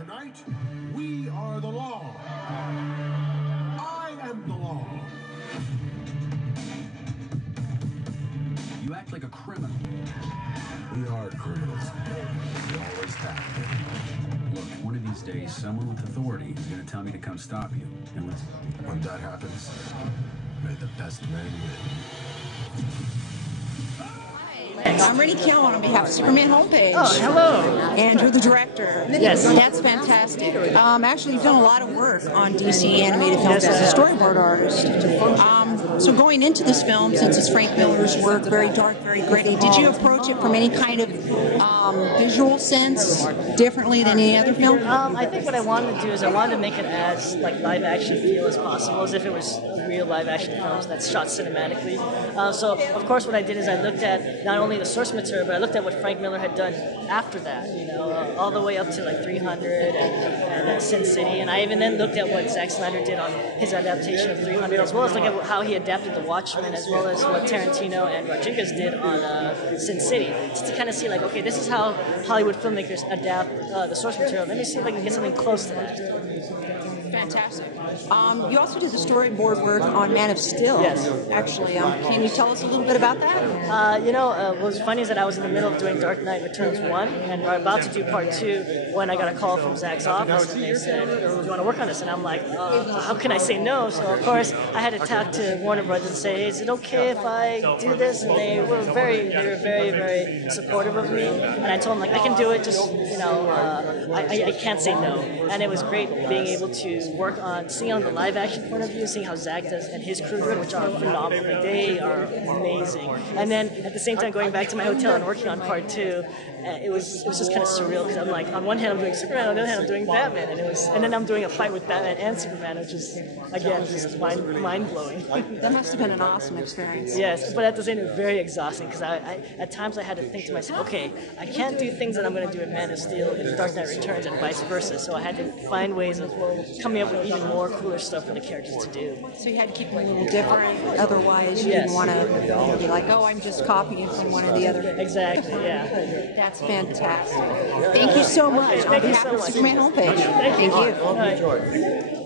tonight, we are the law. I am the law. You act like a criminal. We are criminals. We always have been. Look, one of these days, someone with authority is going to tell me to come stop you. And when that happens, may the best man win. I'm Renee Kilman on behalf of Superman Homepage. Oh, hello. And you're the director. Yes. That's fantastic. Actually, you've done a lot of work on DC animated films as a storyboard artist. So going into this film, since it's Frank Miller's work, very dark, very gritty, did you approach it from any kind of visual sense differently than any other film? I think what I wanted to do is I wanted to make it as like live action feel as possible, as if it was real live action films that's shot cinematically. So of course what I did is I looked at not only the source material, but I looked at what Frank Miller had done after that, you know, all the way up to like 300 and Sin City, and I even then looked at what Zack Snyder did on his adaptation of 300, as well as look at how he adapted The Watchmen, as well as what Tarantino and Rodriguez did on Sin City, just to kind of see like, okay, this is how Hollywood filmmakers adapt the source material. Let me see if I can get something close to that. Fantastic. You also did the storyboard work on Man of Steel. Yes. Actually, can you tell us a little bit about that? What was funny is that I was in the middle of doing Dark Knight Returns 1, and we were about to do Part 2 when I got a call from Zack's office, and they said, "Do you want to work on this?" And I'm like, how can I say no? So, of course, I had to talk to Warner Brothers and say, hey, is it okay if I do this? And they were very, very supportive of me, and I told them, like, I can do it, just, you know, I can't say no. And it was great being able to work on, seeing on the live action point of view, seeing how Zack does and his crew do it, which are phenomenal. Like, they are amazing. And then at the same time going back to my hotel and working on Part 2, it was just kind of surreal, because I'm like, on one hand I'm doing Superman, on the other hand I'm doing Batman, and then I'm doing a fight with Batman and Superman, which is, again, just mind-blowing. That must have been an awesome experience. Yes, but at the same time, very exhausting, because at times I had to think to myself, okay, I can't do things that I'm going to do in Man of Steel in Dark Knight Returns and vice versa, so I had to find ways of coming up with even more cooler stuff for the characters to do. So you had to keep it a little different, otherwise you didn't want to be like, oh, I'm just copying from one or the other. Exactly, yeah. That's fantastic. Thank you so much on behalf of Superman Homepage. Thank you. Thank you.